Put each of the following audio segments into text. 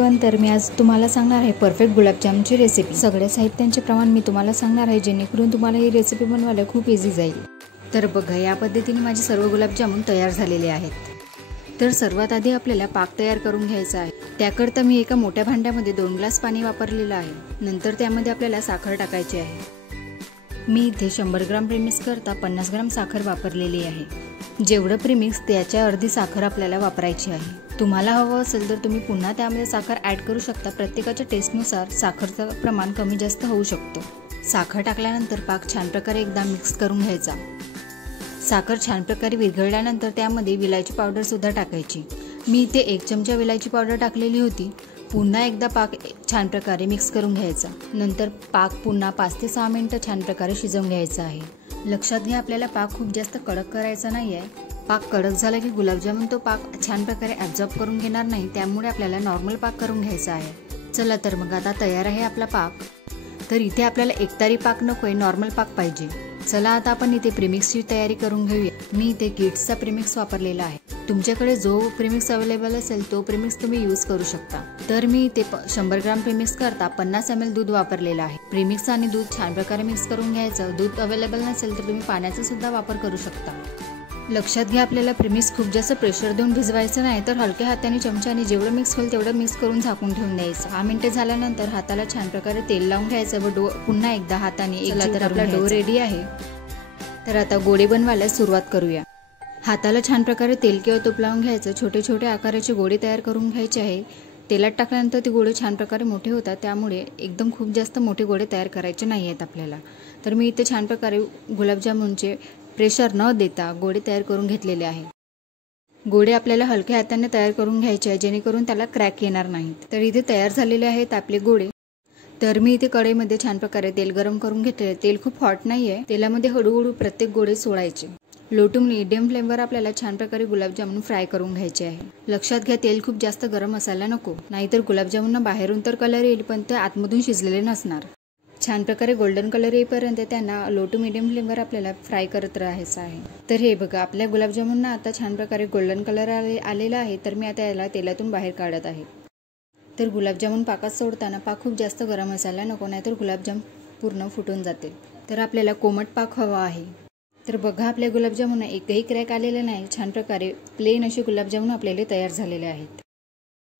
Everyone, तर मी आज तुम्हाला सांगणार आहे परफेक्ट गुलाबजामची रेसिपी। सगळ्या साहित्यांचे प्रमाण मी तुम्हाला सांगणार आहे जेणेकरून तुम्हाला ही रेसिपी बनवायला खूप इझी जाईल। तर बघा, या पद्धतीने माझे सर्व गुलाबजामुन तयार झालेले आहेत। तर सर्वात आधी आपल्याला पाक तयार करून घ्यायचा आहे। त्याकरता मी एका मोठ्या भांड्यामध्ये 2 ग्लास पाणी वापरलेलं आहे। नंतर त्यामध्ये आपल्याला साखर टाकायची आहे। मी इथे 100 ग्राम प्रीमिक्स करता 50 ग्राम साखर वापरलेली आहे। जेवढं प्रीमिक्स त्याच्या अर्धी साखर आपल्याला वापरायची आहे। तुम्हाला हवं असेल तर तुम्ही पुन्हा त्यामध्ये साखर ॲड करू शकता। प्रत्येकाच्या टेस्टनुसार साखरचं प्रमाण कमी जास्त होऊ शकतो। साखर टाकल्यानंतर पाक छान प्रकारे एकदा मिक्स करून घ्यायचा। साखर छान प्रकारे विरघळल्यानंतर त्यामध्ये विलायची पावडर सुद्धा टाकायची। मी इथे 1 चमचा विलायची पावडर टाकलेली होती। पुन्हा एकदा पाक छान प्रकारे मिक्स करून घ्यायचा। नंतर पाक पुन्हा 5 ते 6 मिनिटं छान प्रकारे शिजवून घ्यायचा आहे। लक्षात घ्या, आपल्याला पाक खूप जास्त कडक करायचा नाही आहे। पाक कडक झाला की गुलाबजामुन तो पाक छान प्रकारे ॲब्झॉर्ब करून घेणार नाही, त्यामुळे आपल्याला नॉर्मल पाक करून घ्यायचा आहे। चला तर मग आता तयार आहे आपला पाक। तर इथे आपल्याला एकतारी पाक नकोय, नॉर्मल पाक पाहिजे। चला आता आपण इथे प्रीमिक्सची तयारी करून घेऊया। मी इथे किड्सचा प्रीमिक्स वापरलेला आहे। तुमच्याकडे जो प्रीमिक्स अवेलेबल असेल तो प्रीमिक्स तुम्ही यूज करू शकता। तर मी इथे 100 ग्राम प्रीमिक्स करता 50 ml दूध वापरलेलं आहे। प्रीमिक्स आणि दूध छान प्रकारे मिक्स करून घ्यायचं। दूध अवेलेबल नसेल तर तुम्ही पाण्याचा सुद्धा वापर करू शकता। लक्षात घ्या, आपल्याला प्रीमिक्स खूप जास्त प्रेशर देऊन भिजवायचं नाही, तर हलक्या हाताने चमच्याने जेवढं मिक्स होईल तेवढं मिक्स करून झाकून ठेवून द्यायचं। 6 मिनिटे झाल्यानंतर हाताला छान प्रकारे तेल लावून घ्यायचं व पुन्हा एकदा हाताने तर आपला डो रेडी आहे। तर आता गोळे बनवायला सुरुवात करूया। हाताला छान प्रकारे तेल किंवा तूप लावून घ्यायचं। छोटे छोटे आकाराचे गोळे तयार करून घ्यायचे आहे। तेलात टाकल्यानंतर ते गोळे छान प्रकारे मोठे होतात, त्यामुळे एकदम खूप जास्त मोठे गोळे तयार करायचे नाही आहेत आपल्याला। तर मी इथे छान प्रकारे गुलाबजामुनचे प्रेशर न देता गोळे तयार करून घेतलेले आहे। गोळे आपल्याला हलक्या हाताने तयार करून घ्यायचे आहे, जेणेकरून त्याला क्रॅक येणार नाहीत। तर इथे तयार झालेले आहेत आपले गोळे। तर मी इथे कढईमध्ये छान प्रकारे तेल गरम करून घेतलेले। तेल खूप हॉट नाही आहे, तेलामध्ये हळूहळू प्रत्येक गोळे सोडायचे। लो टू मीडियम फ्लेमवर आपल्याला छान प्रकारे गुलाबजामुन फ्राय करून घ्यायचे आहे। लक्षात घ्या, तेल खूप जास्त गरम असायला नको, नाहीतर गुलाबजामुनना बाहेरून तर कलर येईल पण ते आतमधून शिजलेले नसणार। छान प्रकारे गोल्डन कलर येईपर्यंत त्यांना लो टू मीडियम फ्लेमवर आपल्याला फ्राय करत राहायचं आहे। तर हे बघा, आपल्या गुलाबजामुनना आता छान प्रकारे गोल्डन कलर आलेला आहे। तर मी आता याला तेलातून बाहेर काढत आहे। तर गुलाबजामुन पाकात सोडताना पाक खूप जास्त गरम असायला नको, नाहीतर गुलाबजाम पूर्ण फुटून जातील। तर आपल्याला कोमट पाक हवा आहे। तर बघा, आपल्या गुलाबजामुन एकही क्रॅक आलेला नाही। छान प्रकारे प्लेन असे गुलाबजामुन आपल्याला तयार झालेले आहेत।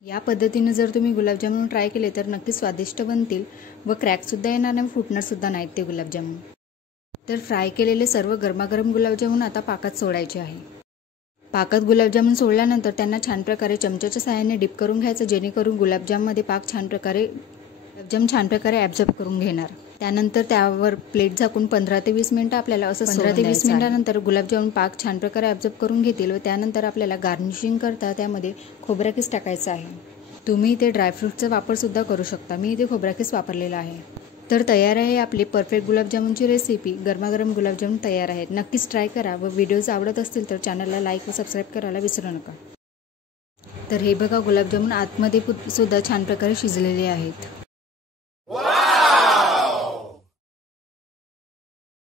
या पद्धतीने जर तुम्ही गुलाबजामुन ट्राय केले तर नक्की स्वादिष्ट बनतील व क्रॅक सुद्धा येणार नाही, फुटणार सुद्धा नाहीत ते गुलाबजामुन। तर फ्राय केलेले सर्व गरमागरम गुलाबजामुन आता पाकात सोडायचे आहे। पाकात गुलाबजामुन सोडल्यानंतर त्यांना छान प्रकारे चमच्याच्या सहाय्याने डिप करून घ्यायचं, जेणेकरून गुलाबजाममध्ये पाक छान प्रकारे ॲब्झॉर्ब करून घेणार। त्यानंतर त्यावर प्लेट झाकून 15 ते 20 मिनिटं आपल्याला असं 15 ते 20 मिनिटानंतर गुलाबजामुन पाक छान प्रकारे ॲब्झॉर्ब करून घेतील व त्यानंतर आपल्याला गार्निशिंग करता त्यामध्ये खोबरा किस टाकायचा आहे। तुम्ही इथे ड्रायफ्रूटचा वापर सुद्धा करू शकता। मी इथे खोबरा किस वापरलेला आहे। तर तयार आहे आपली परफेक्ट गुलाबजामुनची रेसिपी। गरमागरम गुलाबजामुन तयार आहेत। नक्कीच ट्राय करा व व्हिडिओज आवडत असतील तर चॅनलला लाईक व सबस्क्राईब करायला विसरू नका। तर हे बघा, गुलाबजामुन आतमध्ये सुद्धा छान प्रकारे शिजलेले आहेत।